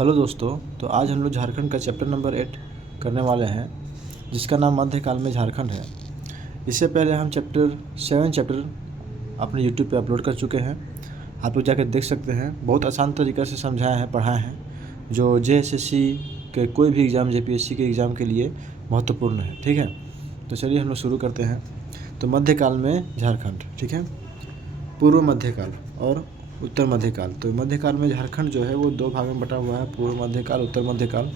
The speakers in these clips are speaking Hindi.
हेलो दोस्तों। तो आज हम लोग झारखंड का चैप्टर नंबर 8 करने वाले हैं, जिसका नाम मध्यकाल में झारखंड है। इससे पहले हम चैप्टर अपने यूट्यूब पे अपलोड कर चुके हैं। आप लोग जाकर देख सकते हैं। बहुत आसान तरीक़े से समझाए हैं, पढ़ाए हैं, जो JSSC के कोई भी एग्ज़ाम, JPSC के एग्ज़ाम के लिए महत्वपूर्ण है। ठीक है, तो चलिए हम लोग शुरू करते हैं। तो मध्यकाल में झारखंड, ठीक है। पूर्व मध्यकाल और उत्तर मध्यकाल। तो मध्यकाल में झारखंड जो है वो 2 भाग में बटा हुआ है, पूर्व मध्यकाल, उत्तर मध्यकाल।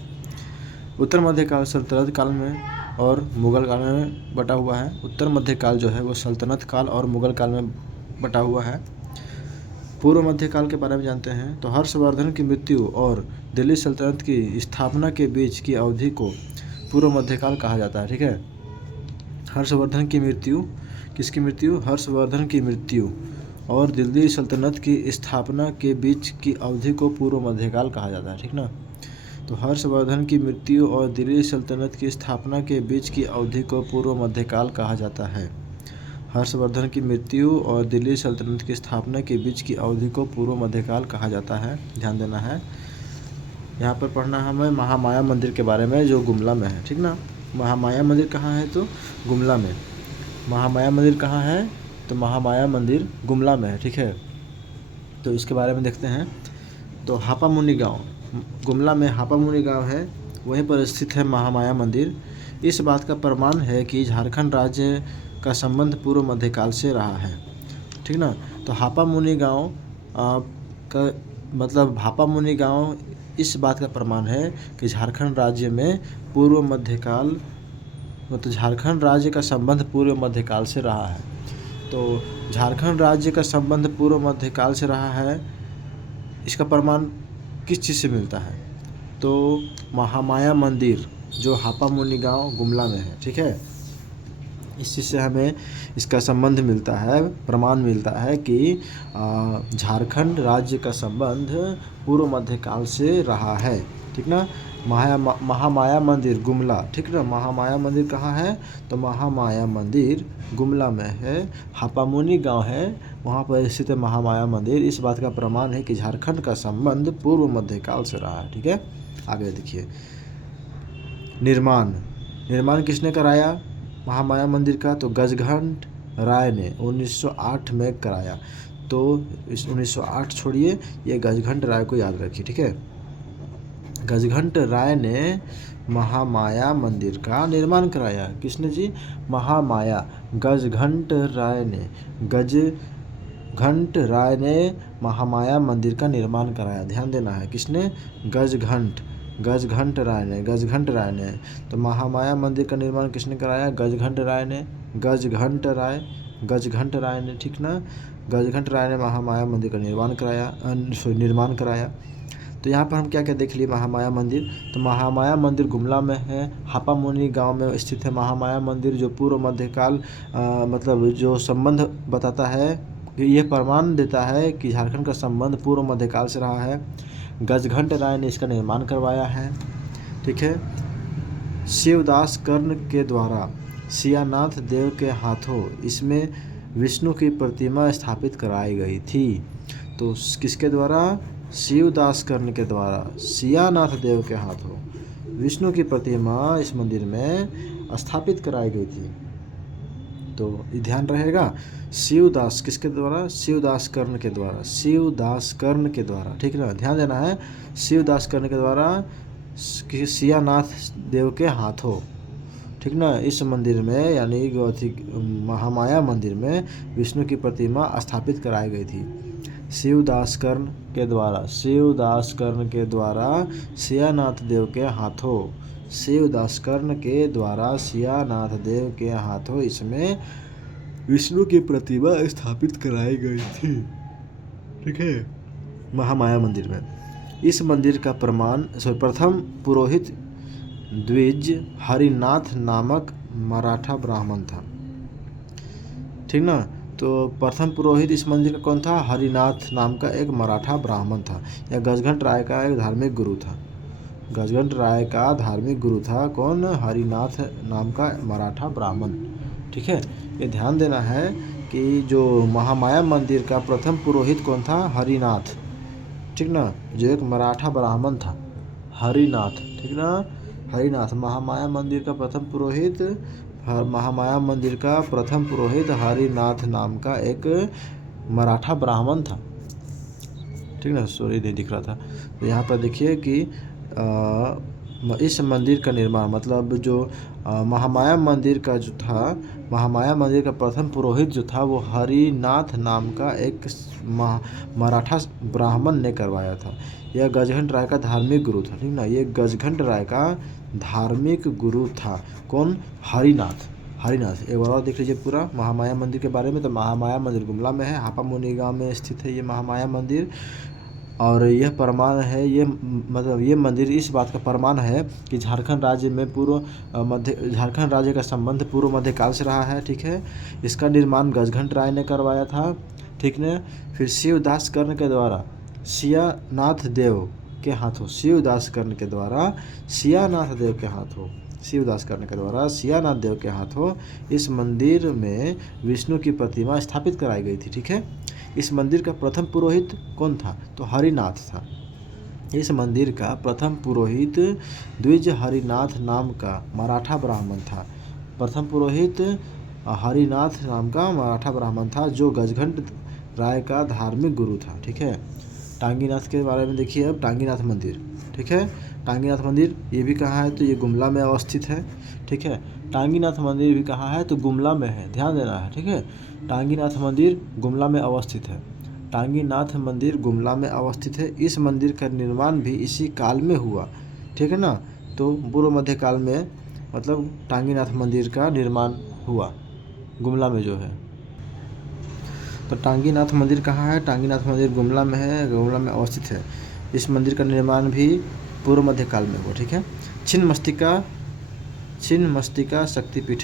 उत्तर मध्यकाल सल्तनत काल में और मुग़ल काल में बटा हुआ है। उत्तर मध्यकाल जो है वो सल्तनत काल और मुग़ल काल में बटा हुआ है। पूर्व मध्यकाल के बारे में जानते हैं तो हर्षवर्धन की मृत्यु और दिल्ली सल्तनत की स्थापना के बीच की अवधि को पूर्व मध्यकाल कहा जाता है। ठीक है, हर्षवर्धन की मृत्यु, किसकी मृत्यु? हर्षवर्धन की मृत्यु और दिल्ली सल्तनत की स्थापना के बीच की अवधि को पूर्व मध्यकाल कहा जाता है। ठीक ना, तो हर्षवर्धन की मृत्यु और दिल्ली सल्तनत की स्थापना के बीच की अवधि को पूर्व मध्यकाल कहा जाता है। हर्षवर्धन की मृत्यु और दिल्ली सल्तनत की स्थापना के बीच की अवधि को पूर्व मध्यकाल कहा जाता है। ध्यान देना है। यहाँ पर पढ़ना हमें महामाया मंदिर के बारे में, जो गुमला में है। ठीक ना, महामाया मंदिर कहाँ है? तो गुमला में। महामाया मंदिर कहाँ है? तो महामाया मंदिर गुमला में है। ठीक है, तो इसके बारे में देखते हैं। तो हापामुनि गांव, गुमला में हापामुनि गांव है, वहीं पर स्थित है महामाया मंदिर। इस बात का प्रमाण है कि झारखंड राज्य का संबंध पूर्व मध्यकाल से रहा है। ठीक ना, तो हापामुनि गांव का मतलब हापामुनि गांव इस बात का प्रमाण है कि झारखंड राज्य में पूर्व मध्यकाल, मतलब झारखंड राज्य का संबंध पूर्व मध्यकाल से रहा है। तो झारखंड राज्य का संबंध पूर्व मध्यकाल से रहा है, इसका प्रमाण किस चीज़ से मिलता है? तो महामाया मंदिर जो हापामुनि गांव गुमला में है। ठीक है, इस चीज़ से हमें इसका संबंध मिलता है, प्रमाण मिलता है कि झारखंड राज्य का संबंध पूर्व मध्यकाल से रहा है। ठीक ना, महामाया मंदिर गुमला। ठीक ना, महामाया मंदिर कहाँ है? तो महामाया मंदिर गुमला में है, हापामुनि गांव है, वहाँ पर स्थित है महामाया मंदिर। इस बात का प्रमाण है कि झारखंड का संबंध पूर्व मध्यकाल से रहा है। ठीक है, आगे देखिए। निर्माण किसने कराया महामाया मंदिर का? तो गजघंट राय ने 1908 में कराया। तो इस 1908 छोड़िए, ये गजघंट राय को याद रखिए। ठीक है, गजघंट राय ने महामाया मंदिर का निर्माण कराया। किसने जी? महामाया, गजघंट राय ने महामाया मंदिर का निर्माण कराया। ध्यान देना है, किसने? गजघंट राय ने। तो महामाया मंदिर का निर्माण किसने कराया? गजघंट राय ने। ठीक ना, गजघंट राय ने महामाया मंदिर का निर्माण कराया। तो यहाँ पर हम क्या क्या देख लिए? महामाया मंदिर, तो महामाया मंदिर गुमला में है, हापामुनि गांव में स्थित है महामाया मंदिर, जो पूर्व मध्यकाल मतलब जो संबंध बताता है, ये प्रमाण देता है कि झारखंड का संबंध पूर्व मध्यकाल से रहा है। गजघंट राय ने इसका निर्माण करवाया है। ठीक है, शिवदास कर्ण के द्वारा सियानाथ देव के हाथों इसमें विष्णु की प्रतिमा स्थापित कराई गई थी। तो किसके द्वारा? शिवदास कर्ण के द्वारा सियानाथ देव के हाथों विष्णु की प्रतिमा इस मंदिर में स्थापित कराई गई थी। तो ध्यान रहेगा, शिवदास किसके द्वारा? शिवदास कर्ण के द्वारा। ठीक है ना, ध्यान देना है, शिवदास कर्ण के द्वारा सियानाथ देव के हाथों। ठीक ना, इस मंदिर में यानी महामाया मंदिर में विष्णु की प्रतिमा स्थापित कराई गई थी। शिवदास कर्ण के द्वारा सियानाथ देव के हाथों इसमें विष्णु की प्रतिमा स्थापित कराई गई थी। ठीक है, महामाया मंदिर में। इस मंदिर का प्रथम पुरोहित द्विज हरिनाथ नामक मराठा ब्राह्मण था। ठीक ना, तो प्रथम पुरोहित इस मंदिर का कौन था? हरिनाथ नाम का एक मराठा ब्राह्मण था। यह गजघंट राय का एक धार्मिक गुरु था। कौन? हरिनाथ नाम का मराठा ब्राह्मण। ठीक है, ये ध्यान देना है कि जो महामाया मंदिर का प्रथम पुरोहित कौन था? हरिनाथ। ठीक ना, जो एक मराठा ब्राह्मण था। हरिनाथ, ठीक ना। हरिनाथ महामाया मंदिर का प्रथम पुरोहित, महामाया मंदिर का प्रथम पुरोहित हरिनाथ नाम का एक मराठा ब्राह्मण था, ठीक ना। सॉरी नहीं दिख रहा था। तो यहाँ पर देखिए कि इस मंदिर का निर्माण मतलब जो महामाया मंदिर का जो था, महामाया मंदिर का प्रथम पुरोहित जो था वो हरिनाथ नाम का एक मराठा ब्राह्मण ने करवाया था। यह गजघंट राय का धार्मिक गुरु था, ठीक ना। ये गजघंट राय का धार्मिक गुरु था। कौन? हरिनाथ। हरिनाथ एक बार और देख लीजिए पूरा महामाया मंदिर के बारे में। तो महामाया मंदिर गुमला में है, हापामुनि गांव में स्थित है ये महामाया मंदिर। और यह प्रमाण है, ये मतलब ये मंदिर इस बात का प्रमाण है कि झारखंड राज्य में झारखंड राज्य का संबंध पूर्व मध्यकाल से रहा है, ठीक है। इसका निर्माण गजघंट राय ने करवाया था, ठीक है। फिर शिवदास कर्ण के द्वारा सियानाथ देव के हाथों, शिवदास कर्ण के द्वारा सियानाथ देव के हाथों, शिवदास कर्ण के द्वारा सियानाथ देव के हाथों इस मंदिर में विष्णु की प्रतिमा स्थापित कराई गई थी, ठीक है। इस मंदिर का प्रथम पुरोहित कौन था? तो हरिनाथ था। इस मंदिर का प्रथम पुरोहित द्विज हरिनाथ नाम का मराठा ब्राह्मण था। प्रथम पुरोहित हरिनाथ नाम का मराठा ब्राह्मण था जो गजघंट राय का धार्मिक गुरु था, ठीक है। टांगीनाथ के बारे में देखिए अब, टांगीनाथ मंदिर, ठीक है। टांगीनाथ मंदिर ये भी कहाँ है? तो ये गुमला में अवस्थित है, ठीक है। टांगीनाथ मंदिर भी कहाँ है? तो गुमला में है, ध्यान देना है, ठीक है। टांगीनाथ मंदिर गुमला में अवस्थित है। टांगीनाथ मंदिर गुमला में अवस्थित है। इस मंदिर का निर्माण भी इसी काल में हुआ, ठीक है ना। तो पूर्व मध्य काल में मतलब टांगीनाथ मंदिर का निर्माण हुआ गुमला में जो है। तो टांगीनाथ मंदिर कहाँ है? टांगीनाथ मंदिर गुमला में है, गुमला में अवस्थित है। इस मंदिर का निर्माण भी पूर्व मध्य काल में हुआ, ठीक है। छिन्नमस्तिका शक्तिपीठ,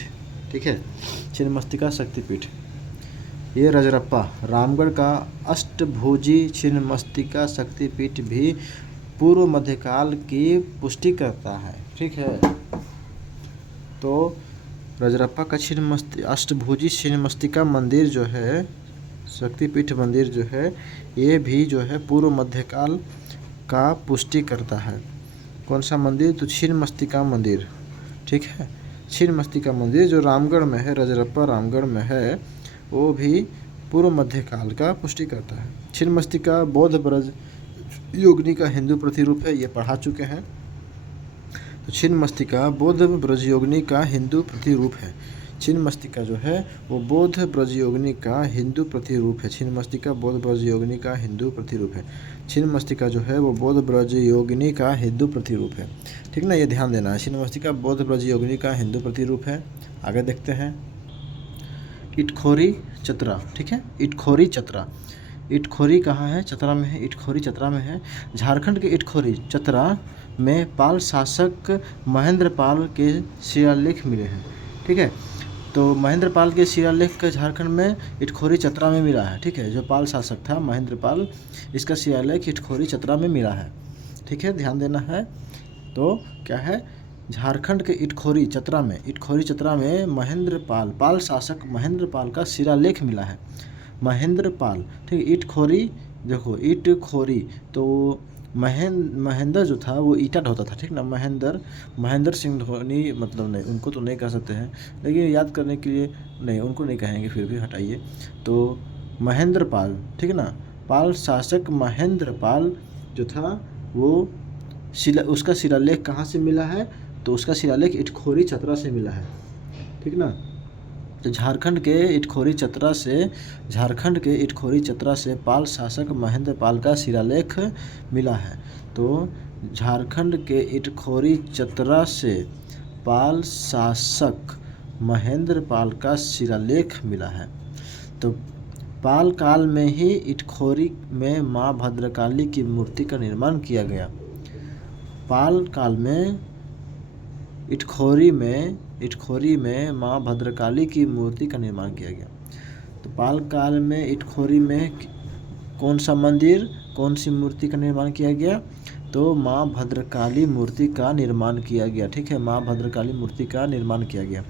ठीक है। छिन्नमस्तिका शक्तिपीठ ये रजरप्पा रामगढ़ का अष्टभुजी छिन्नमस्तिका शक्तिपीठ भी पूर्व मध्यकाल की पुष्टि करता है, ठीक है। तो रजरप्पा का अष्टभुजी छिन्नमस्तिका मंदिर जो है, शक्तिपीठ मंदिर जो है, ये भी जो है पूर्व मध्यकाल का पुष्टि करता है। कौन सा मंदिर? तो छिन्नमस्तिका मंदिर, ठीक है। छिन्नमस्तिका मंदिर जो रामगढ़ में है, रजरप्पा रामगढ़ में है, वो भी पूर्व मध्यकाल का पुष्टि करता है। छिन्नमस्तिका बौद्ध ब्रज योगिनी का हिंदू प्रतिरूप है, ये पढ़ा चुके हैं। तो छिन्नमस्तिका बौद्ध ब्रज योगिनी का हिंदू प्रतिरूप है। छिन्नमस्तिका जो है वो बौद्ध ब्रज योगिनी का हिंदू प्रतिरूप है। छिन्नमस्तिका बौद्ध ब्रज योगिनी का हिंदू प्रतिरूप है। छिन्नमस्तिका जो है वो बौद्ध ब्रज योगिनी का हिंदू प्रतिरूप है, ठीक ना। ये ध्यान देना है, छिन्नमस्तिका बौद्ध ब्रज योगिनी का हिंदू प्रतिरूप है। आगे देखते हैं इटखोरी चतरा, ठीक है। इटखोरी चतरा, इटखोरी कहाँ है? चतरा में है। इटखोरी चतरा में है। झारखंड के इटखोरी चतरा में पाल शासक महेंद्र पाल के शिलालेख मिले हैं, ठीक है। तो महेंद्र पाल के शिलालेख झारखंड में इटखोरी चतरा में मिला है, ठीक है। जो पाल शासक था महेंद्र पाल, इसका शिलालेख इटखोरी चतरा में मिला है, ठीक है, ध्यान देना है। तो क्या है? झारखंड के इटखोरी चतरा में महेंद्र पाल शासक महेंद्र पाल का शिलालेख मिला है। महेंद्र पाल, ठीक है। इटखोरी देखो, इटखोरी तो महेंद्र जो था वो ईटा ढोता था, ठीक ना। महेंद्र सिंह धोनी मतलब नहीं, उनको तो नहीं कह सकते हैं, लेकिन याद करने के लिए नहीं, उनको नहीं कहेंगे, फिर भी हटाइए। तो महेंद्र पाल, ठीक है ना। पाल शासक महेंद्र पाल जो था वो उसका शिलालेख कहाँ से मिला है? तो उसका शिलालेख इटखोरी चतरा से मिला है, ठीक ना। तो झारखंड के इटखोरी चतरा से पाल शासक महेंद्र पाल का शिलालेख मिला है। तो झारखंड के इटखोरी चतरा से पाल शासक महेंद्र पाल का शिलालेख मिला है। तो पाल काल में ही इटखोरी में माँ भद्रकाली की मूर्ति का निर्माण किया गया। पाल काल में इटखोरी में माँ भद्रकाली की मूर्ति का निर्माण किया गया। तो पाल काल में इटखोरी में कौन सा मंदिर, कौन सी मूर्ति का निर्माण किया गया? तो माँ भद्रकाली मूर्ति का निर्माण किया गया, ठीक है। माँ भद्रकाली मूर्ति का निर्माण किया गया।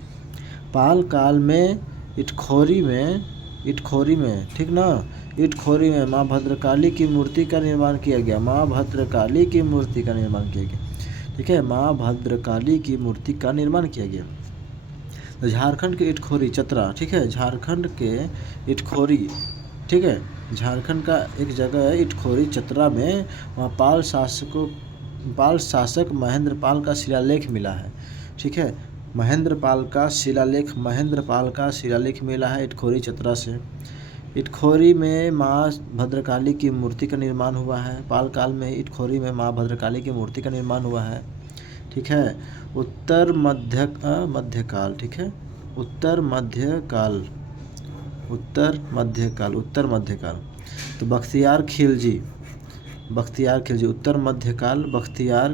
पाल काल में इटखोरी में, ठीक ना, इटखोरी में माँ भद्रकाली की मूर्ति का निर्माण किया गया। माँ भद्रकाली की मूर्ति का निर्माण किया गया। ठीक है, माँ भद्रकाली की मूर्ति का निर्माण किया गया। तो झारखंड के इटखोरी चतरा, ठीक है, झारखंड के इटखोरी, ठीक है, झारखंड का एक जगह है इटखोरी चतरा में, वहाँ पाल शासक महेंद्रपाल का शिलालेख मिला है। ठीक है, महेंद्रपाल का शिलालेख मिला है इटखोरी चतरा से। इटखोरी में माँ भद्रकाली की मूर्ति का निर्माण हुआ है। पाल काल में इटखोरी में माँ भद्रकाली की मूर्ति का निर्माण हुआ है। ठीक है, उत्तर मध्यकाल, ठीक है, उत्तर मध्यकाल। तो बख्तियार खिलजी, उत्तर मध्यकाल बख्तियार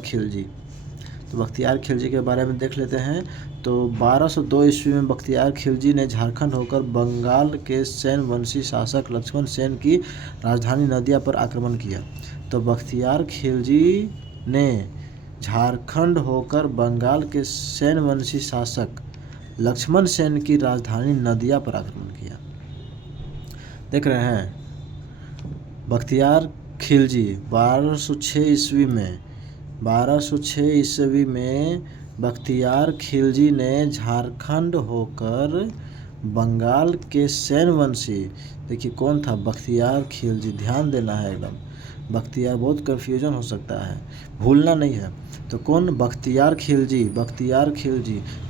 खिलजी। तो बख्तियार खिलजी के बारे में देख लेते हैं। तो 1202 ईस्वी में बख्तियार खिलजी ने झारखंड होकर बंगाल के सेन वंशी शासक लक्ष्मण सेन की राजधानी नदिया पर आक्रमण किया। तो बख्तियार खिलजी ने झारखंड होकर बंगाल के सेन वंशी शासक लक्ष्मण सेन की राजधानी नदिया पर आक्रमण किया। देख रहे हैं, बख्तियार खिलजी 1206 ईस्वी में बख्तियार खिलजी ने झारखंड होकर बंगाल के सेन वंशी, देखिए कौन था, बख्तियार खिलजी, ध्यान देना है एकदम, बख्तियार बहुत कंफ्यूजन हो सकता है, भूलना नहीं है। तो कौन, बख्तियार खिलजी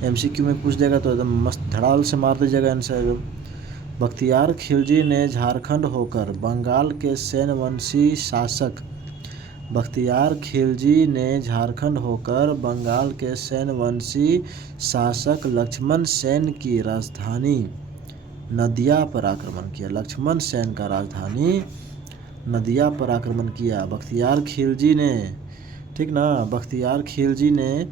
एमसीक्यू में पूछ देगा तो एकदम मस्त धड़ाल से मार दीजिएगा आंसर एकदम। बख्तियार खिलजी ने झारखंड होकर बंगाल के सेन वंशी शासक लक्ष्मण सेन की राजधानी नदिया पर आक्रमण किया। लक्ष्मण सेन का राजधानी नदिया पर आक्रमण किया बख्तियार खिलजी ने, ठीक ना। बख्तियार खिलजी ने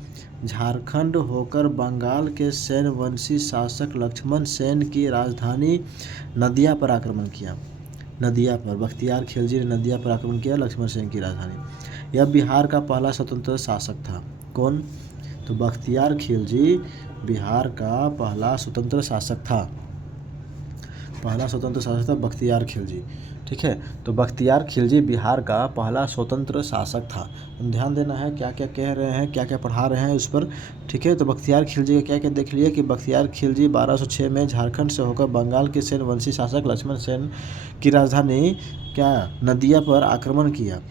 झारखंड होकर बंगाल के सेन वंशी शासक लक्ष्मण सेन की राजधानी नदिया पर आक्रमण किया। नदिया पर बख्तियार खिलजी ने नदिया पर आक्रमण किया लक्ष्मण सेन की राजधानी। यह बिहार का पहला स्वतंत्र शासक था। कौन, तो बख्तियार खिलजी बिहार का पहला स्वतंत्र शासक था। बख्तियार खिलजी, ठीक है। तो बख्तियार खिलजी बिहार का पहला स्वतंत्र शासक था। ध्यान देना है क्या क्या कह रहे हैं, क्या क्या पढ़ा रहे हैं उस पर, ठीक है। तो बख्तियार खिलजी का क्या क्या देख लिए कि बख्तियार खिलजी 1206 में झारखंड से होकर बंगाल के सेन वंशी शासक लक्ष्मण सेन की राजधानी क्या नदिया पर आक्रमण किया।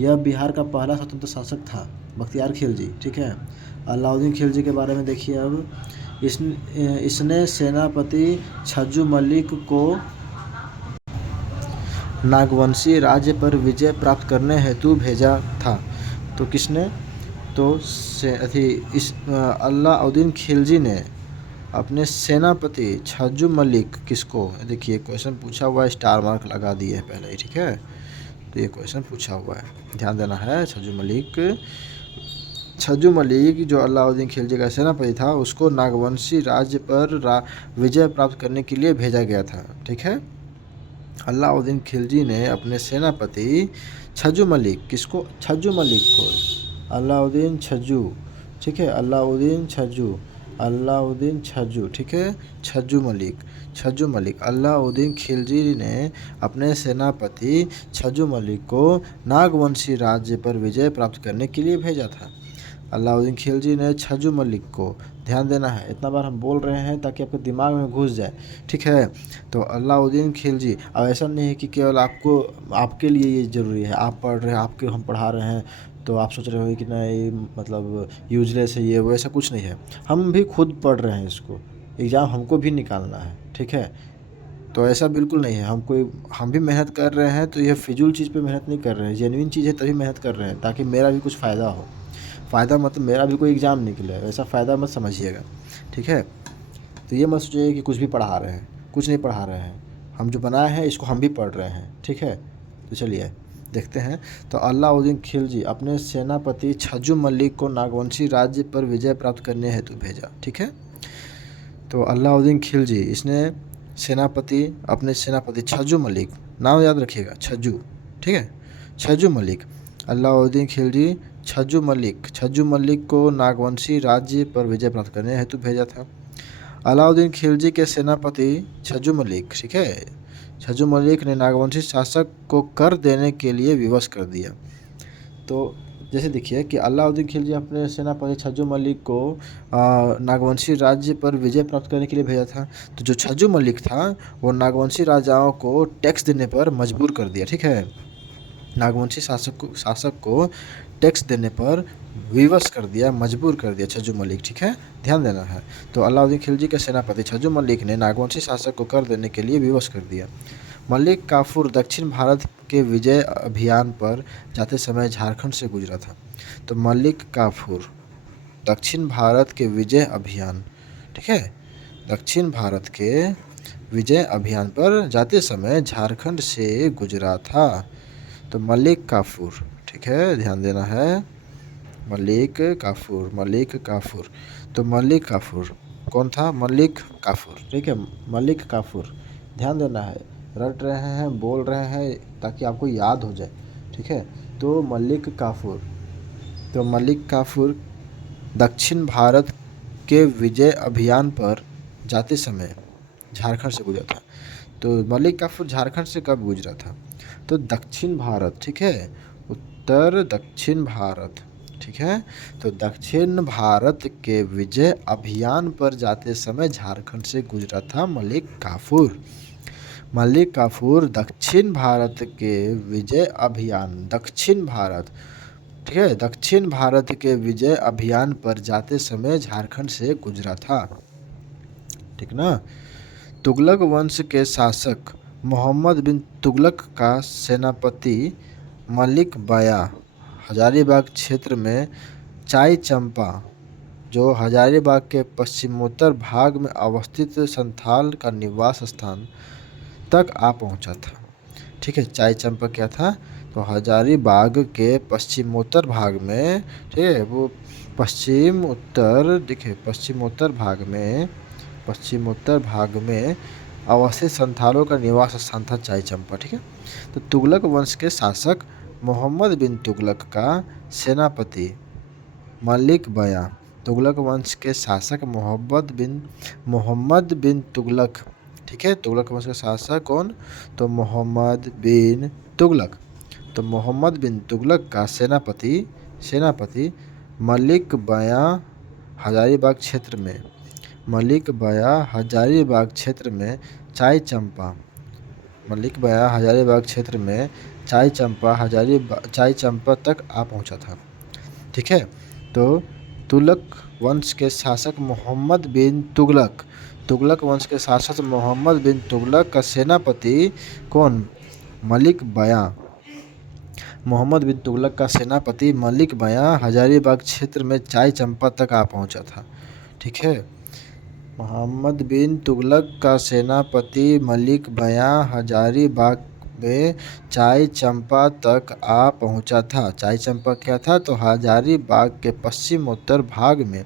यह बिहार का पहला स्वतंत्र शासक था बख्तियार खिलजी, ठीक है। अलाउद्दीन खिलजी के बारे में देखिए अब, इसने सेनापति छज्जू मलिक को नागवंशी राज्य पर विजय प्राप्त करने हेतु भेजा था। तो किसने, तो अलाउद्दीन खिलजी ने अपने सेनापति छज्जू मलिक, किसको, देखिए क्वेश्चन पूछा हुआ है, स्टार मार्क लगा दिए है पहले ही, ठीक है। तो ये क्वेश्चन पूछा हुआ है, ध्यान देना है। छज्जू मलिक जो अलाउद्दीन खिलजी का सेनापति था, उसको नागवंशी राज्य पर विजय प्राप्त करने के लिए भेजा गया था, ठीक है। अलाउद्दीन खिलजी ने अपने सेनापति छज्जू मलिक को, अलाउद्दीन छज्जू, ठीक है, अलाउद्दीन छज्जू, ठीक है, छज्जू मलिक। अलाउद्दीन खिलजी ने अपने सेनापति छज्जू मलिक को नागवंशी राज्य पर विजय प्राप्त करने के लिए भेजा था। अलाउद्दीन खिलजी ने छज्जू मलिक को, ध्यान देना है, इतना बार हम बोल रहे हैं ताकि आपके दिमाग में घुस जाए, ठीक है। तो अलाउद्दीन खिलजी, अब ऐसा नहीं है कि केवल आपके लिए ये ज़रूरी है, आप पढ़ रहे हैं, आपके हम पढ़ा रहे हैं तो आप सोच रहे हो कि नहीं मतलब यूजलेस है ये वो, ऐसा कुछ नहीं है। हम भी खुद पढ़ रहे हैं, इसको एग्ज़ाम हमको भी निकालना है, ठीक है। तो ऐसा बिल्कुल नहीं है, हम भी मेहनत कर रहे हैं, तो ये फिजूल चीज़ पे मेहनत नहीं कर रहे हैं, जेन्युइन चीज़ है तभी मेहनत कर रहे हैं, ताकि मेरा भी कुछ फ़ायदा हो। फ़ायदा मतलब मेरा भी कोई एग्ज़ाम निकले, ऐसा फ़ायदा मत समझिएगा, ठीक है। तो ये मत सोचिए कि कुछ भी पढ़ा रहे हैं, कुछ नहीं पढ़ा रहे हैं, हम जो बनाए हैं इसको हम भी पढ़ रहे हैं, ठीक है। तो चलिए देखते हैं। तो अलाउद्दीन खिलजी अपने सेनापति छज्जू मलिक को नागवंशी राज्य पर विजय प्राप्त करने हेतु भेजा, ठीक है। तो अलाउद्दीन खिलजी, इसने अपने सेनापति छज्जू मलिक, नाम याद रखिएगा, छज्जू, ठीक है, छज्जू मलिक। अलाउद्दीन खिलजी छज्जू मलिक को नागवंशी राज्य पर विजय प्राप्त करने हेतु भेजा था। अलाउद्दीन खिलजी के सेनापति छज्जू मलिक, ठीक है, छज्जू मलिक ने नागवंशी शासक को कर देने के लिए विवश कर दिया। तो जैसे देखिए कि अलाउद्दीन खिलजी अपने सेनापति छज्जू मलिक को नागवंशी राज्य पर विजय प्राप्त करने के लिए भेजा था। तो जो छज्जू मलिक था वो नागवंशी राजाओं को टैक्स देने पर मजबूर कर दिया। ठीक है, नागवंशी शासक को टैक्स देने पर विवश कर दिया, मजबूर कर दिया छज्जू मलिक। ठीक है, ध्यान देना है। तो अलाउद्दीन खिलजी के सेनापति छज्जू मलिक ने नागवंशी शासक को कर देने के लिए विवश कर दिया। मलिक काफूर दक्षिण भारत के विजय अभियान पर जाते समय झारखंड से गुजरा था। तो मलिक काफूर दक्षिण भारत के विजय अभियान, ठीक है, दक्षिण भारत के विजय अभियान पर जाते समय झारखंड से गुजरा था। तो मलिक काफूर, ठीक है, ध्यान देना है, मलिक काफूर। तो मलिक काफूर कौन था? मलिक काफूर। ठीक है, मलिक काफूर, ध्यान देना है, रट रहे हैं, बोल रहे हैं ताकि आपको याद हो जाए। ठीक है, तो मलिक काफूर दक्षिण भारत के विजय अभियान पर जाते समय झारखंड से गुजरा था। तो मलिक काफूर झारखंड से कब गुजरा था? तो दक्षिण भारत, ठीक है, उत्तर दक्षिण भारत, ठीक है, तो दक्षिण भारत के विजय अभियान पर जाते समय झारखंड से गुजरा था मलिक काफूर। मलिक काफूर दक्षिण भारत के विजय अभियान, दक्षिण भारत, ठीक है, दक्षिण भारत के विजय अभियान पर जाते समय झारखंड से गुजरा था। ठीक ना। तुगलक वंश के शासक मोहम्मद बिन तुगलक का सेनापति मलिक बाया हजारीबाग क्षेत्र में चाय चंपा, जो हजारीबाग के पश्चिमोत्तर भाग में अवस्थित संथाल का निवास स्थान तक आ पहुंचा था। ठीक है, चाय चंपा क्या था? तो हजारीबाग के पश्चिमोत्तर भाग में, ठीक है, वो पश्चिमोत्तर भाग में अवस्थित संथालों का निवास स्थान था चाय चंपा। ठीक है, तो तुगलक वंश के शासक मोहम्मद बिन तुगलक का सेनापति मलिक बाया, तुगलक वंश के शासक मोहम्मद बिन तुगलक, ठीक है, तुगलक वंश का शासक कौन? तो मोहम्मद बिन तुगलक। तो मोहम्मद बिन तुगलक का सेनापति मलिक बाया हजारीबाग क्षेत्र में चाय चंपा तक आ पहुंचा था। ठीक है, तो तुगलक वंश के शासक मोहम्मद बिन तुगलक का सेनापति कौन? मलिक बाया। मोहम्मद बिन तुगलक का सेनापति मलिक बाया हजारीबाग क्षेत्र में चाय चंपा तक आ पहुंचा था। ठीक है, मोहम्मद बिन तुगलक का सेनापति मलिक बाया हजारीबाग में चाय चंपा तक आ पहुंचा था। चाय चंपा क्या था? तो हजारीबाग के पश्चिमोत्तर भाग में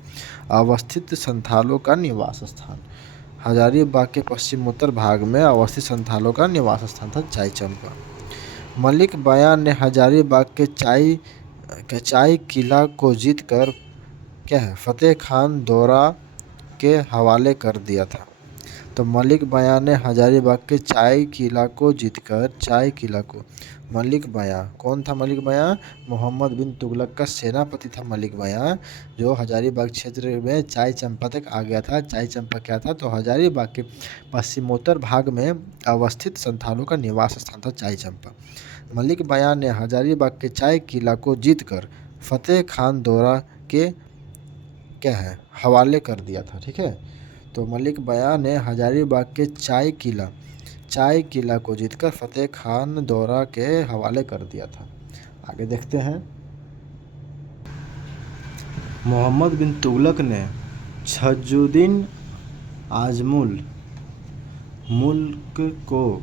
अवस्थित संथालों का निवास स्थान। हजारीबाग के पश्चिमोत्तर भाग में अवस्थित संथालों का निवास स्थान था चाय चंपा। मलिक बाया ने हजारीबाग के चाय किला को जीतकर क्या है, फतेह खान दोरा के हवाले कर दिया था। तो मलिक बाया ने हजारीबाग के चाय किला को मलिक बाया कौन था? मलिक बाया मोहम्मद बिन तुगलक का सेनापति था मलिक बाया, जो हजारीबाग क्षेत्र में चाय चंपा तक आ गया था। चाय चंपा क्या था? तो हजारीबाग के पश्चिमोत्तर भाग में अवस्थित संथालों का निवास स्थान था चाय चंपा। मलिक बाया ने हजारीबाग के चाय किला को जीतकर फतेह खान दोरा के क्या है, हवाले कर दिया था। ठीक है, तो मलिक बाया ने हजारीबाग के चाय किला को जीतकर फतेह खान दोरा के हवाले कर दिया था। आगे देखते हैं। मोहम्मद बिन तुगलक ने छज्जुद्दीन आजमुल मुल्क को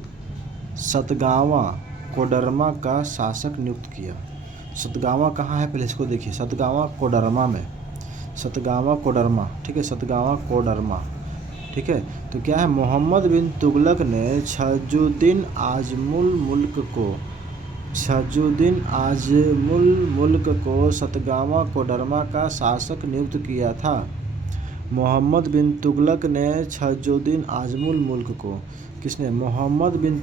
सतगावा कोडरमा का शासक नियुक्त किया। सतगावा कहाँ है? पहले इसको देखिए, सतगावा कोडरमा में, सतगावा कोडरमा, ठीक है, सतगावा कोडरमा। ठीक है, तो क्या है? मोहम्मद बिन तुगलक ने छज्जुद्दीन आजमुल मुल्क को सतगावा कोडरमा का शासक नियुक्त किया था। मोहम्मद बिन तुगलक ने छज्जुद्दीन आजमुल मुल्क को, किसने? मोहम्मद बिन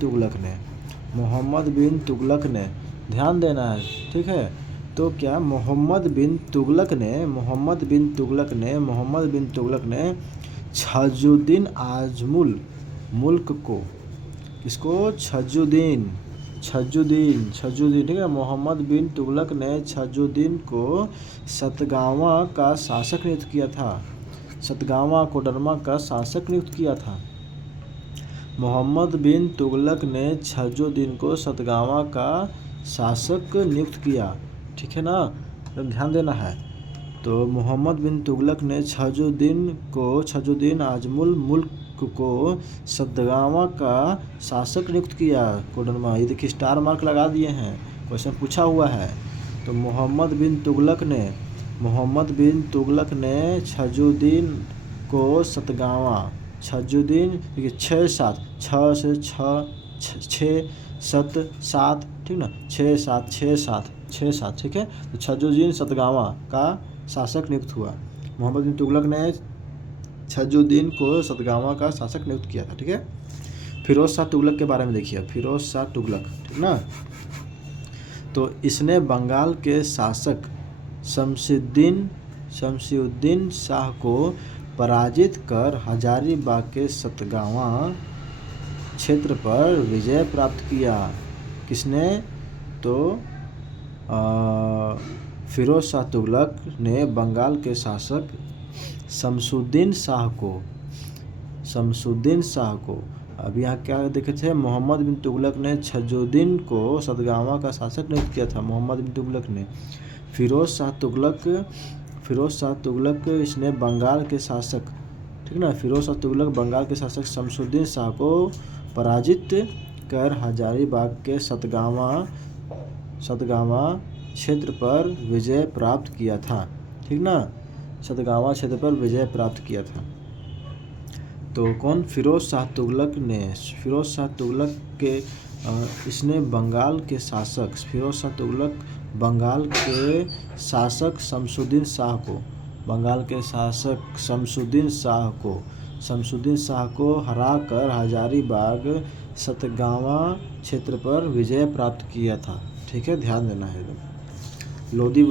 तुगलक ने, ध्यान देना है। ठीक है, तो क्या मोहम्मद बिन तुगलक ने छजुद्दीन आजमुल मुल्क को, इसको छजुद्दीन, ठीक है। मोहम्मद बिन तुगलक ने छजुद्दीन को सतगावा का शासक नियुक्त किया था, सतगावा कोडरमा का शासक नियुक्त किया था। मोहम्मद बिन तुगलक ने छजुद्दीन को सतगावा का शासक नियुक्त किया, ठीक है ना, तो ध्यान देना है। तो मोहम्मद बिन तुगलक ने छजुद्दीन आजमुल मुल्क को सतगावा का शासक नियुक्त किया, कोडरमा। ये देखिए स्टार मार्क लगा दिए हैं, क्वेश्चन पूछा हुआ है। तो मोहम्मद बिन तुगलक ने छजुद्दीन को सतगावा, छजुद्दीन देखिए 6-7, 6 से 6 7 7, ठीक ना, 6 7, ठीक है। तो छजुद्दीन सतगावा का शासक नियुक्त हुआ। मोहम्मद बिन तुगलक ने छजुद्दीन को सतगावा का शासक नियुक्त किया था, ठीक है। फिरोज शाह तुगलक के बारे में देखिए, फिरोज शाह तुगलक, ठीक ना। तो इसने बंगाल के शासक शमसुद्दीन शाह को पराजित कर हजारीबाग के सतगावा क्षेत्र पर विजय प्राप्त किया। किसने? तो फिरोज शाह तुगलक ने बंगाल के शासक शमसुद्दीन शाह को अब यहाँ क्या देखे थे, मोहम्मद बिन तुगलक ने छजुद्दीन को सतगावा का शासक नियुक्त किया था, मोहम्मद बिन तुगलक ने। फिरोज शाह तुगलक इसने बंगाल के शासक, ठीक ना, फिरोज शाह तुगलक बंगाल के शासक शमसुद्दीन शाह को पराजित कर हजारीबाग के सतगावा क्षेत्र पर विजय प्राप्त किया था, ठीक ना, सतगावा क्षेत्र पर विजय प्राप्त किया था। तो कौन? फिरोज शाह तुगलक के इसने बंगाल के शासक बंगाल के शासक शमसुद्दीन शाह को हराकर हजारीबाग सतगावा क्षेत्र पर विजय प्राप्त किया था, ठीक है, ध्यान देना है। लोधी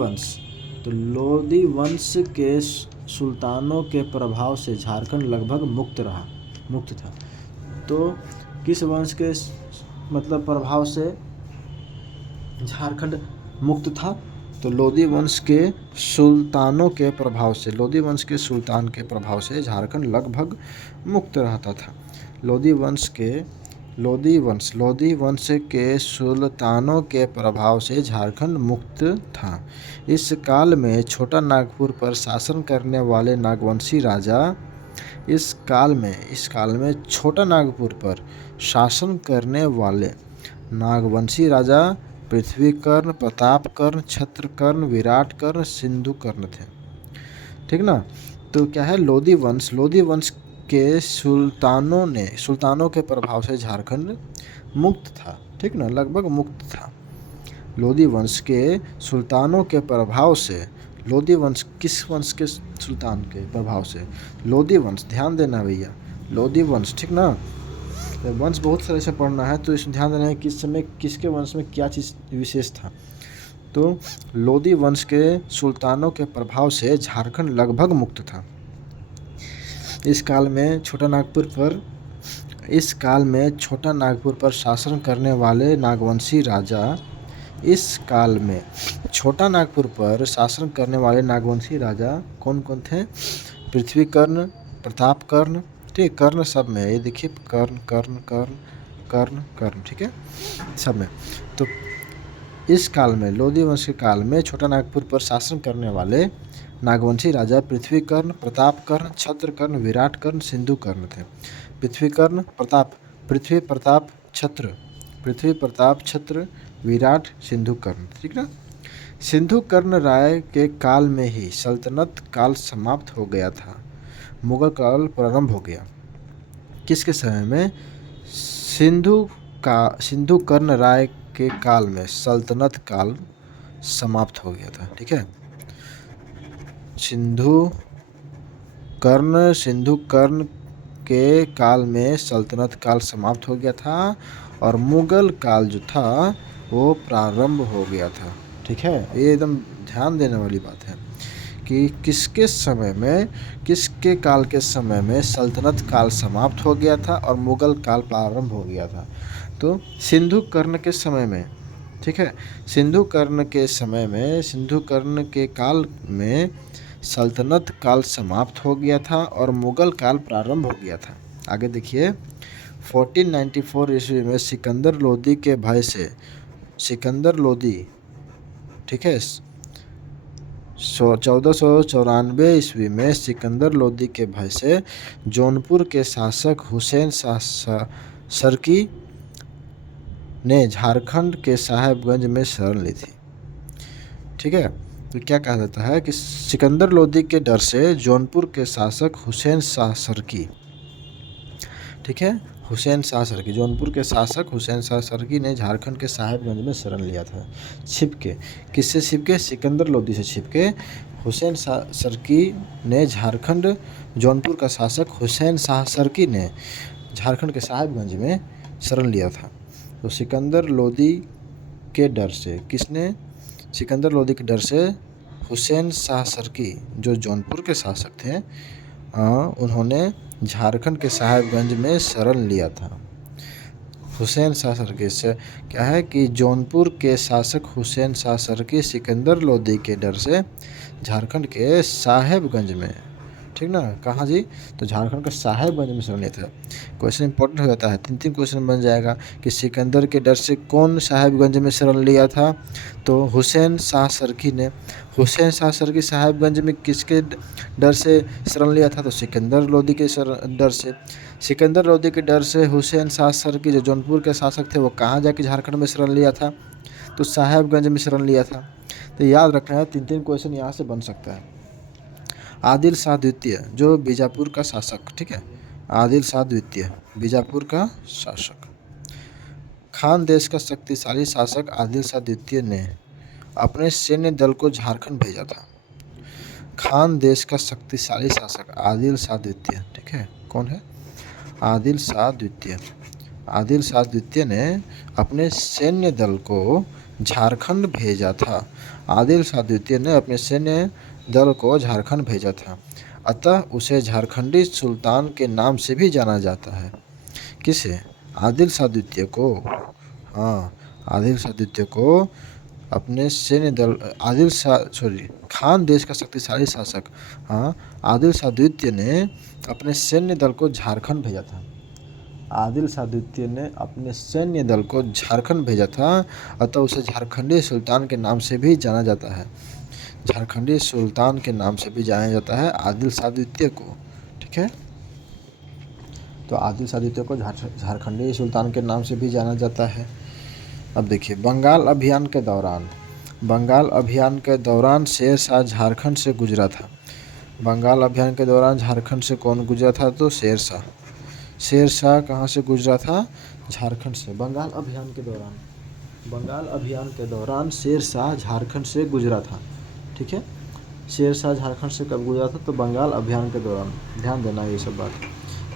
वंश के सुल्तानों के प्रभाव से झारखंड लगभग मुक्त था। तो किस वंश के मतलब प्रभाव से झारखंड मुक्त था? तो लोधी वंश के सुल्तान के प्रभाव से झारखंड लगभग मुक्त रहता था। लोधी वंश के सुल्तानों के प्रभाव से झारखंड मुक्त था। इस काल में छोटा नागपुर पर शासन करने वाले नागवंशी राजा पृथ्वीकर्ण, प्रतापकर्ण, छत्रकर्ण, विराटकर्ण, सिंधुकर्ण थे, ठीक ना। तो क्या है? लोधी वंश के सुल्तानों के प्रभाव से झारखंड मुक्त था, ठीक ना, लगभग मुक्त था। लोधी वंश के सुल्तानों के प्रभाव से, लोधी वंश किस वंश के सुल्तान के प्रभाव से? लोधी वंश, ध्यान देना भैया, लोधी वंश, ठीक ना। वंश बहुत सारे से पढ़ना है, तो इसमें ध्यान देना है किस समय किसके वंश में क्या चीज़ विशेष था। तो लोधी वंश के सुल्तानों के प्रभाव से झारखंड लगभग मुक्त था। इस काल में छोटा नागपुर पर शासन करने वाले नागवंशी राजा कौन कौन थे? पृथ्वीकर्ण, प्रतापकर्ण, ठीक, कर्ण सब में, ये देखिए कर्ण, ठीक है, सब में। तो इस काल में, लोधी वंश के काल में छोटा नागपुर पर शासन करने वाले नागवंशी राजा पृथ्वीकर्ण, प्रतापकर्ण, छत्रकर्ण, विराटकर्ण, सिंधुकर्ण थे। पृथ्वी प्रताप, छत्र, विराट, सिंधुकर्ण, ठीक ना। सिंधुकर्ण राय के काल में ही सल्तनत काल समाप्त हो गया था, मुगल काल प्रारंभ हो गया। किसके समय में? सिंधुकर्ण राय के काल में सल्तनत काल समाप्त हो गया था, ठीक है। सिंधुकर्ण के काल में सल्तनत काल समाप्त हो गया था और मुगल काल जो था वो प्रारंभ हो गया था, ठीक है, ये एकदम ध्यान देने वाली बात है कि किसके समय में, किसके काल के समय में सल्तनत काल समाप्त हो गया था और मुग़ल काल प्रारंभ हो गया था। तो सिंधु कर्ण के समय में, ठीक है, सिंधु कर्ण के समय में, सिंधु कर्ण के काल में सल्तनत काल समाप्त हो गया था और मुग़ल काल प्रारंभ हो गया था। आगे देखिए, 1494 ईस्वी में सिकंदर लोदी के भय से, सिकंदर लोदी, ठीक है, 1494 ईस्वी में सिकंदर लोदी के भय से जौनपुर के शासक हुसैन शाह सरकी ने झारखंड के साहेबगंज में शरण ली थी। ठीक है, तो क्या कहा जाता है कि सिकंदर लोदी के डर से जौनपुर के शासक हुसैन शाह सरकी, ठीक है, हुसैन शाह सरकी, जौनपुर के शासक हुसैन शाह सरकी ने झारखंड के साहेबगंज में शरण लिया था। छिप के, किससे छिप के? सिकंदर लोदी से छिप के हुसैन शाह सरकी ने झारखंड, जौनपुर का शासक हुसैन शाह सरकी ने झारखंड के साहेबगंज में शरण लिया था। तो सिकंदर लोदी के डर से, किसने? सिकंदर लोदी के डर से हुसैन शाह सरकी, जो जौनपुर के शासक थे, उन्होंने झारखंड के साहेबगंज में शरण लिया था। हुसैन शाह सरकी से क्या है कि जौनपुर के शासक हुसैन शाह सरकी सिकंदर लोदी के डर से झारखंड के साहेबगंज में, ठीक ना, कहाँ जी? तो झारखंड का साहेबगंज में शरण लिया था। क्वेश्चन इंपॉर्टेंट हो जाता है, 3 क्वेश्चन बन जाएगा कि सिकंदर के डर से कौन साहेबगंज में शरण लिया था? तो हुसैन शाह सरकी ने। हुसैन शाह सरकी साहेबगंज में किसके डर से शरण लिया था? तो सिकंदर लोदी के डर से। सिकंदर लोदी के डर से हुसैन शाह सरकी, जो जौनपुर के शासक थे, वो कहाँ जाके झारखंड में शरण लिया था? तो साहेबगंज में शरण लिया था। तो याद रखना है, 3 क्वेश्चन यहाँ से बन सकता है। आदिल शाह द्वितीय, जो बीजापुर का शासक, ठीक है, आदिल शाह द्वितीय बीजापुर का शासक। खान देश का शक्तिशाली शासक आदिल शाह द्वितीय ने अपने सैन्य दल को झारखंड भेजा था। खान देश का शक्तिशाली शासक आदिल शाह द्वितीय, ठीक है, कौन है? आदिल शाह द्वितीय। आदिल शाह द्वितीय ने अपने सैन्य दल को झारखंड भेजा था। आदिल शाह द्वितीय ने अपने सैन्य दल को झारखंड भेजा था, अतः उसे झारखंडी सुल्तान के नाम से भी जाना जाता है। किसे? आदिल शाह द्वितीय को। हाँ, आदिल शाह द्वितीय को अपने सैन्य दल, खान देश का शक्तिशाली शासक, हाँ, आदिल शाह द्वितीय ने अपने सैन्य दल को झारखंड भेजा था। आदिल शाह द्वितीय ने अपने सैन्य दल को झारखंड भेजा था, अतः उसे झारखंडी सुल्तान के नाम से भी जाना जाता है। झारखंडी सुल्तान के नाम से भी जाना जाता है आदिल शाह द्वितीय को, ठीक है। तो आदिल शाह द्वितीय को झारखंडी सुल्तान के नाम से भी जाना जाता है। अब देखिए, बंगाल अभियान के दौरान, बंगाल अभियान के दौरान शेर शाह झारखंड से गुजरा था। बंगाल अभियान के दौरान झारखंड से कौन गुजरा था? तो शेर शाह। शेर शाह कहाँ से गुजरा था? झारखंड से। बंगाल अभियान के दौरान, बंगाल अभियान के दौरान शेर शाह झारखंड से गुजरा था, ठीक है। शेर शाह झारखंड से कब गुजरा था? तो बंगाल अभियान के दौरान। ध्यान देना ये सब बात।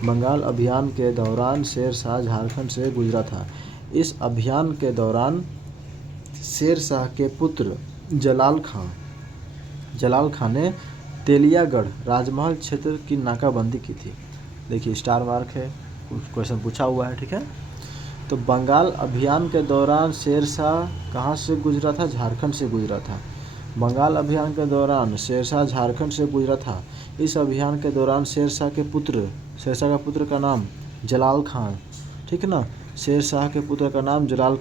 बंगाल अभियान के दौरान शेर शाह झारखंड से गुजरा था। इस अभियान के दौरान शेर शाह के पुत्र जलाल खान ने तेलियागढ़ राजमहल क्षेत्र की नाकाबंदी की थी। देखिए, स्टार मार्क है, क्वेश्चन पूछा हुआ है, ठीक है। तो बंगाल अभियान के दौरान शेर शाह कहाँ से गुजरा था? झारखंड से गुजरा था। बंगाल अभियान के दौरान शेर शाह झारखंड से गुजरा था। इस अभियान के दौरान शेर शाह का पुत्र का नाम जलाल खान, ठीक है ना। शेर शाह के पुत्र का नाम जलाल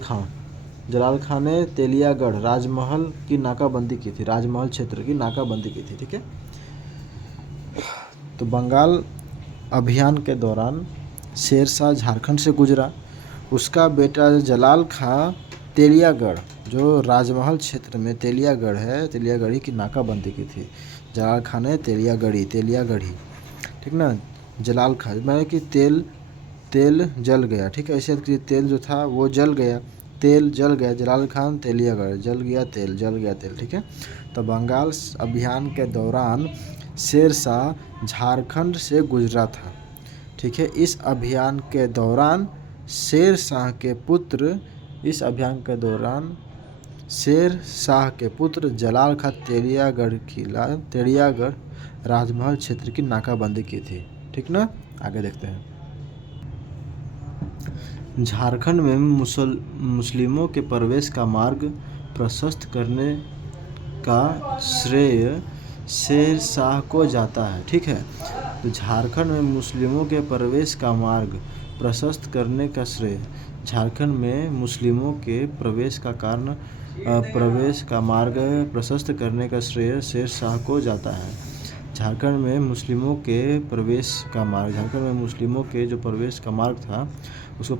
खान ने तेलियागढ़ राजमहल की नाकाबंदी की थी, राजमहल क्षेत्र की नाकाबंदी की थी, ठीक है। तो बंगाल अभियान के दौरान शेर शाह झारखंड से गुजरा। उसका बेटा जलाल खां तेलियागढ़, जो राजमहल क्षेत्र में तेलियागढ़ है, तेलियागढ़ी की नाकाबंदी की थी। जलाल खां ने तेलियागढ़ी, ठीक ना। जलाल खां मैंने कि तेल जल गया, ठीक है, ऐसे तेल जो था वो जल गया, तेल जल गया, जलाल खान तेलियागढ़, जल गया तेल, ठीक है। तो बंगाल अभियान के दौरान शेर शाह झारखंड से गुजरा था, ठीक है। इस अभियान के दौरान शेर शाह के पुत्र शेर शाह के पुत्र जलाल खां तेलियागढ़ राजमहल क्षेत्र की नाकाबंदी की थी। ठीक ना, आगे देखते हैं। झारखंड में मुस्लिमों के प्रवेश का मार्ग प्रशस्त करने का श्रेय शेर शाह को जाता है। ठीक है, तो झारखंड में मुस्लिमों के प्रवेश का मार्ग प्रशस्त करने का श्रेय झारखंड में मुस्लिमों के प्रवेश का मार्ग प्रशस्त करने का श्रेय शेर शाह को जाता है। झारखंड में मुस्लिमों के जो प्रवेश का मार्ग था उसको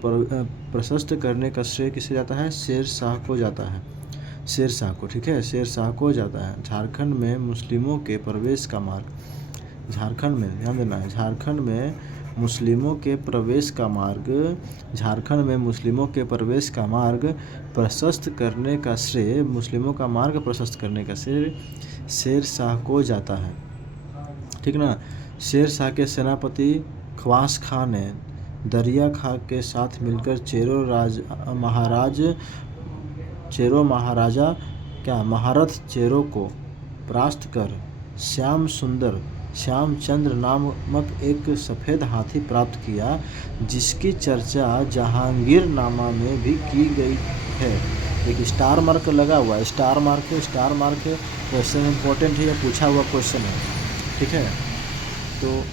प्रशस्त करने का श्रेय किसे जाता है? शेर शाह को जाता है। शेर शाह को, ठीक है, शेर शाह को जाता है। झारखंड में मुस्लिमों के प्रवेश का मार्ग, झारखंड में ध्यान देना है, झारखंड में मुस्लिमों के प्रवेश का मार्ग प्रशस्त करने का श्रेय शेर शाह को जाता है। ठीक ना। शेर शाह के सेनापति खवास खां ने दरिया खां के साथ मिलकर महारथ चेरो को परास्त कर श्यामचंद्र नामक एक सफ़ेद हाथी प्राप्त किया, जिसकी चर्चा जहांगीरनामा में भी की गई है। एक स्टार मार्क लगा हुआ है, स्टार मार्क है, क्वेश्चन इंपॉर्टेंट है, या पूछा हुआ क्वेश्चन है। ठीक है, तो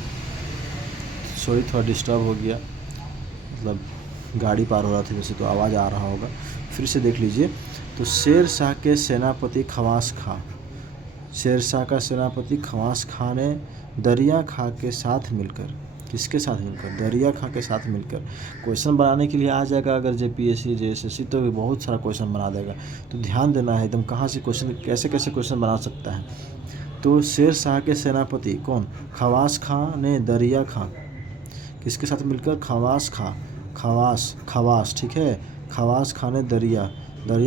सॉरी थोड़ा डिस्टर्ब हो गया, मतलब गाड़ी पार हो रहा था वैसे, तो आवाज़ आ रहा होगा, फिर से देख लीजिए। तो शेर शाह के सेनापति खवास खां ने दरिया खां के साथ मिलकर, किसके साथ मिलकर? दरिया खां के साथ मिलकर। क्वेश्चन बनाने के लिए आ जाएगा अगर जेपीएससी जेएसएससी, तो भी बहुत सारा क्वेश्चन बना देगा, तो ध्यान देना है एकदम, कहाँ से क्वेश्चन कैसे क्वेश्चन बना सकता है। तो शेर शाह के सेनापति कौन? खवास खां ने दरिया खां, किसके साथ मिलकर? खवास, ठीक है, खवास खां ने दरिया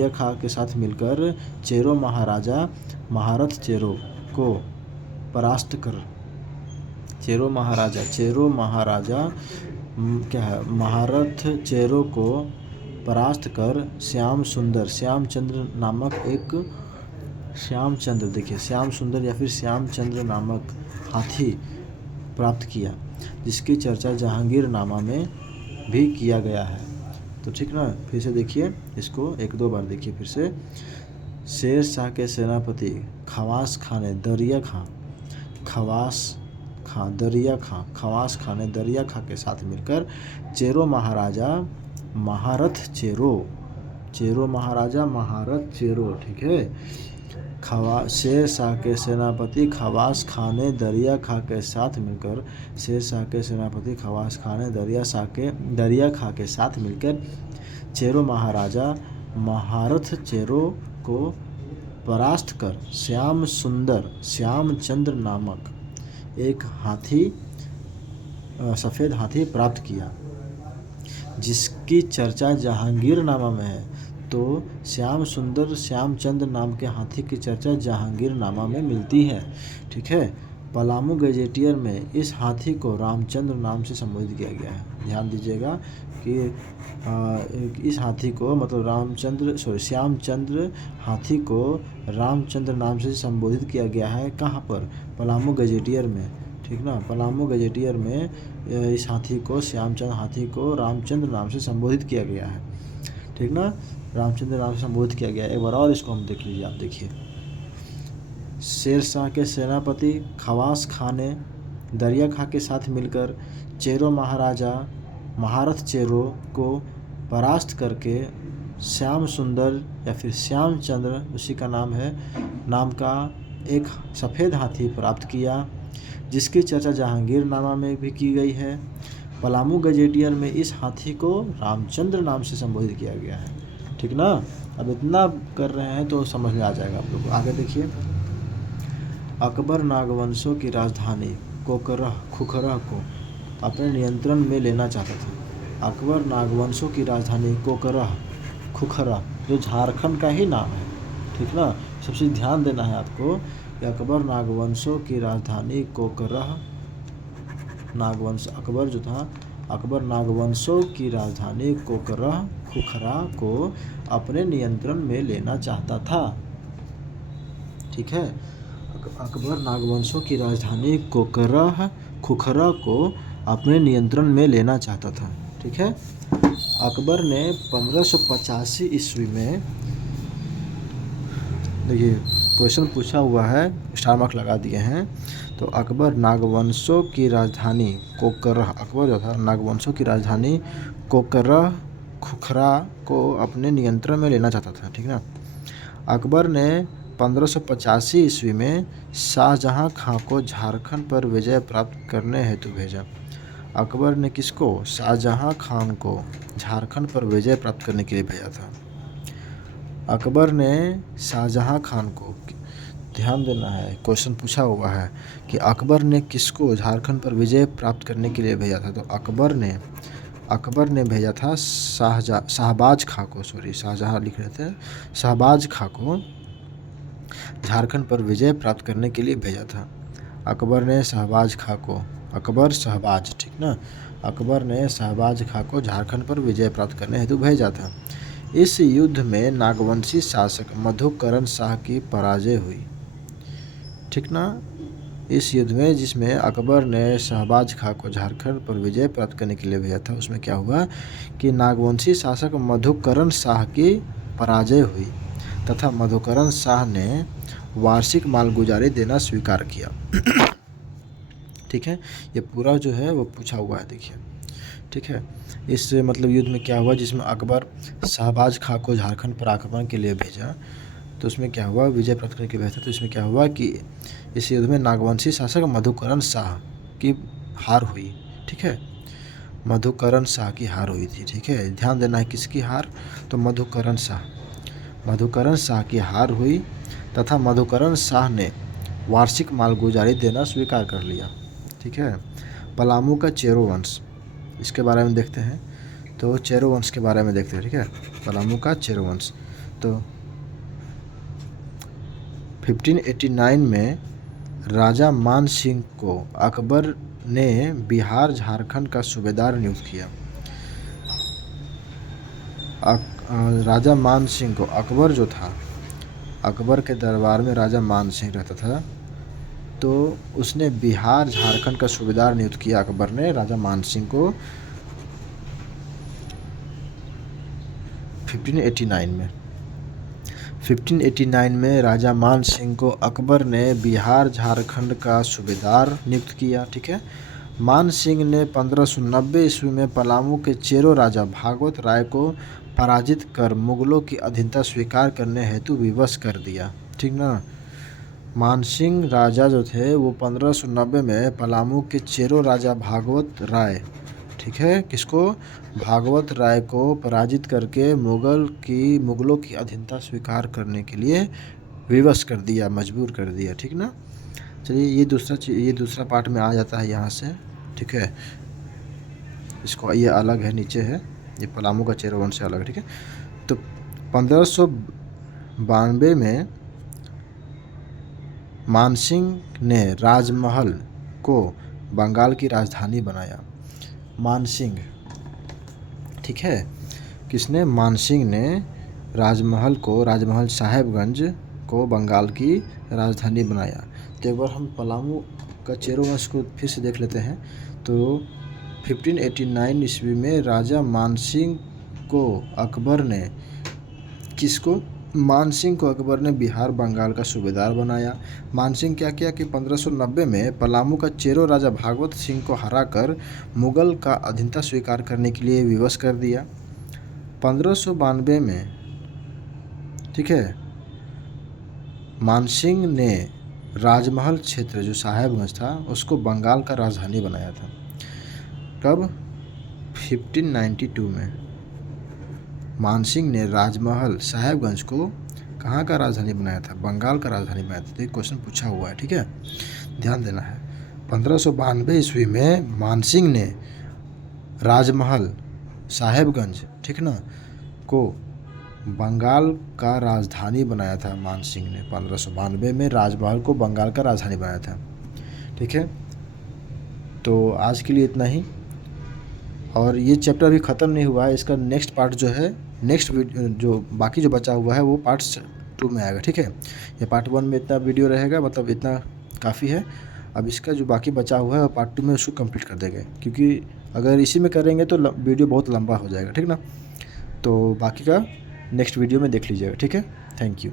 खां के साथ मिलकर चेरो महाराजा महारथ चेरो को परास्त कर महारथ चेरो को परास्त कर श्यामचंद्र नामक हाथी प्राप्त किया, जिसकी चर्चा जहांगीरनामा में भी किया गया है। तो ठीक ना, फिर से देखिए इसको, एक दो बार देखिए फिर से। शेर शाह के सेनापति खवास खां ने दरिया खां के साथ मिलकर चेरो महाराजा महारथ चेरो, ठीक है। शेर शाह के सेनापति खवास खां ने दरिया खां के साथ मिलकर चेरो महाराजा महारथ चेरो को परास्त कर श्यामचंद्र नामक एक सफ़ेद हाथी प्राप्त किया, जिसकी चर्चा जहांगीरनामा में है। तो श्यामचंद्र नाम के हाथी की चर्चा जहांगीरनामा में मिलती है। ठीक है, पलामू गजेटियर में इस हाथी को रामचंद्र नाम से संबोधित किया गया है। ध्यान दीजिएगा कि इस हाथी को मतलब श्यामचंद्र हाथी को रामचंद्र नाम से संबोधित किया गया है। कहाँ पर? पलामू गजेटियर में। ठीक ना, पलामू गजेटियर में इस श्यामचंद्र हाथी को रामचंद्र नाम से संबोधित किया गया है। ठीक ना, रामचंद्र नाम से संबोधित किया गया है। एक बार और इसको हम देख लीजिए, आप देखिए। शेर शाह के सेनापति खवास खां ने दरिया खां के साथ मिलकर चेरो महाराजा महारथ चेरो को परास्त करके श्यामचंद्र उसी का नाम का एक सफ़ेद हाथी प्राप्त किया, जिसकी चर्चा जहांगीरनामा में भी की गई है। पलामू गजेटियर में इस हाथी को रामचंद्र नाम से संबोधित किया गया है। ठीक ना, अब इतना कर रहे हैं तो समझ में आ जाएगा आप लोग को। आगे देखिए। अकबर नागवंशों की राजधानी खुखरह को अपने नियंत्रण में लेना चाहता था। अकबर नागवंशों की राजधानी खुखरह, जो झारखंड का ही नाम है। ठीक ना, सबसे ध्यान देना है आपको कि अकबर नागवंशों की राजधानी अकबर जो था अकबर नागवंशों की राजधानी खुखरा को अपने नियंत्रण में लेना चाहता था। ठीक है, अकबर नागवंशों की राजधानी खुखरा को अपने नियंत्रण में लेना चाहता था। ठीक है, अकबर ने 1585 ईस्वी में, देखिए क्वेश्चन पूछा हुआ है, स्टार मार्क लगा दिए हैं। तो अकबर नागवंशों की राजधानी अकबर जो था नागवंशों की राजधानी खुखरा को अपने नियंत्रण में लेना चाहता था। ठीक ना। अकबर ने 1585 ईस्वी में शाहजहां खां को झारखंड पर विजय प्राप्त करने हेतु भेजा। अकबर ने किसको? शाहजहां खान को झारखंड पर विजय प्राप्त करने के लिए भेजा था। अकबर ने शाहजहां खान को, ध्यान देना है, क्वेश्चन पूछा हुआ है कि अकबर ने किसको झारखंड पर विजय प्राप्त करने के लिए भेजा था। तो अकबर ने भेजा था शाहबाज खां को, शाहजहां लिख रहे थे, शाहबाज खां को झारखंड पर विजय प्राप्त करने के लिए भेजा था। अकबर ने शाहबाज खां को, ठीक ना, अकबर ने शाहबाज खां को झारखंड पर विजय प्राप्त करने हेतु भेजा था। इस युद्ध में नागवंशी शासक मधुकरण शाह की पराजय हुई। ठीक ना। इस युद्ध में जिसमें अकबर ने शाहबाज खां को झारखंड पर विजय प्राप्त करने के लिए भेजा था, उसमें क्या हुआ कि नागवंशी शासक मधुकरण शाह की पराजय हुई तथा मधुकरण शाह ने वार्षिक मालगुजारी देना स्वीकार किया। ठीक है, ये पूरा जो है वो पूछा हुआ है, देखिए। ठीक है, इस मतलब युद्ध में क्या हुआ जिसमें अकबर शाहबाज खां को झारखंड पर आक्रमण के लिए भेजा, तो उसमें क्या हुआ, विजय प्राप्त करने के लिए भेजा। तो इसमें क्या हुआ कि इस युद्ध में नागवंशी शासक मधुकरण शाह की हार हुई। ठीक है, मधुकरण शाह की हार हुई थी। ठीक है, ध्यान देना है, किसकी हार? तो मधुकरण शाह की हार हुई तथा मधुकरण शाह ने वार्षिक मालगुजारी देना स्वीकार कर लिया। ठीक है, पलामू का चेरो वंश, इसके बारे में देखते हैं। तो चेरो वंश के बारे में देखते हैं। ठीक है, पलामू का चेरो वंश। तो 1589 में राजा मान सिंह को अकबर ने बिहार झारखंड का सूबेदार नियुक्त किया। राजा मान सिंह को, अकबर जो था, अकबर के दरबार में राजा मान सिंह रहता था, तो उसने बिहार झारखंड का सूबेदार नियुक्त किया अकबर ने राजा मान सिंह को 1589 में राजा मान सिंह को अकबर ने बिहार झारखंड का सूबेदार नियुक्त किया। ठीक है, मान सिंह ने 1590 ईस्वी में पलामू के चेरो राजा भागवत राय को पराजित कर मुगलों की अधीनता स्वीकार करने हेतु विवश कर दिया। ठीक ना। मानसिंह राजा जो थे वो 1590 में पलामू के चेरो राजा भागवत राय, ठीक है, किसको? भागवत राय को पराजित करके मुगलों की अधीनता स्वीकार करने के लिए विवश कर दिया, मजबूर कर दिया। ठीक ना। चलिए, ये दूसरा पार्ट में आ जाता है यहाँ से। ठीक है, इसको, ये अलग है, नीचे है, ये पलामू का चेरो वंश से अलग है। ठीक है, तो 1592 में मानसिंह ने राजमहल को बंगाल की राजधानी बनाया। मानसिंह, ठीक है, किसने? मानसिंह ने राजमहल साहेबगंज को बंगाल की राजधानी बनाया। तो एक बार हम पलामू का चेरो वंश को फिर से देख लेते हैं। तो 1589 ईस्वी में राजा मानसिंह को अकबर ने, किसको? मानसिंह को अकबर ने बिहार बंगाल का सूबेदार बनाया। मानसिंह क्या किया कि 1590 में पलामू का चेरो राजा भागवत सिंह को हराकर मुगल का अधीनता स्वीकार करने के लिए विवश कर दिया। 1592 में, ठीक है, मानसिंह ने राजमहल क्षेत्र जो साहेबगंज था उसको बंगाल का राजधानी बनाया था। कब? 1592 में मानसिंह ने राजमहल साहेबगंज को कहाँ का राजधानी बनाया था? बंगाल का राजधानी बनाया था। तो एक क्वेश्चन पूछा हुआ है। ठीक है, ध्यान देना है। 1592 ईस्वी में मानसिंह ने राजमहल साहेबगंज, ठीक ना, को बंगाल का राजधानी बनाया था। मानसिंह ने 1592 में राजमहल को बंगाल का राजधानी बनाया था। ठीक है, तो आज के लिए इतना ही। और ये चैप्टर अभी ख़त्म नहीं हुआ है, इसका नेक्स्ट पार्ट जो है, नेक्स्ट जो बाकी जो बचा हुआ है वो पार्ट 2 में आएगा, ठीक है। ये पार्ट 1 में इतना वीडियो रहेगा, मतलब इतना काफ़ी है। अब इसका जो बाकी बचा हुआ है पार्ट 2 में उसको कंप्लीट कर देंगे, क्योंकि अगर इसी में करेंगे तो वीडियो बहुत लंबा हो जाएगा, ठीक ना। तो बाकी का नेक्स्ट वीडियो में देख लीजिएगा, ठीक है। Thank you.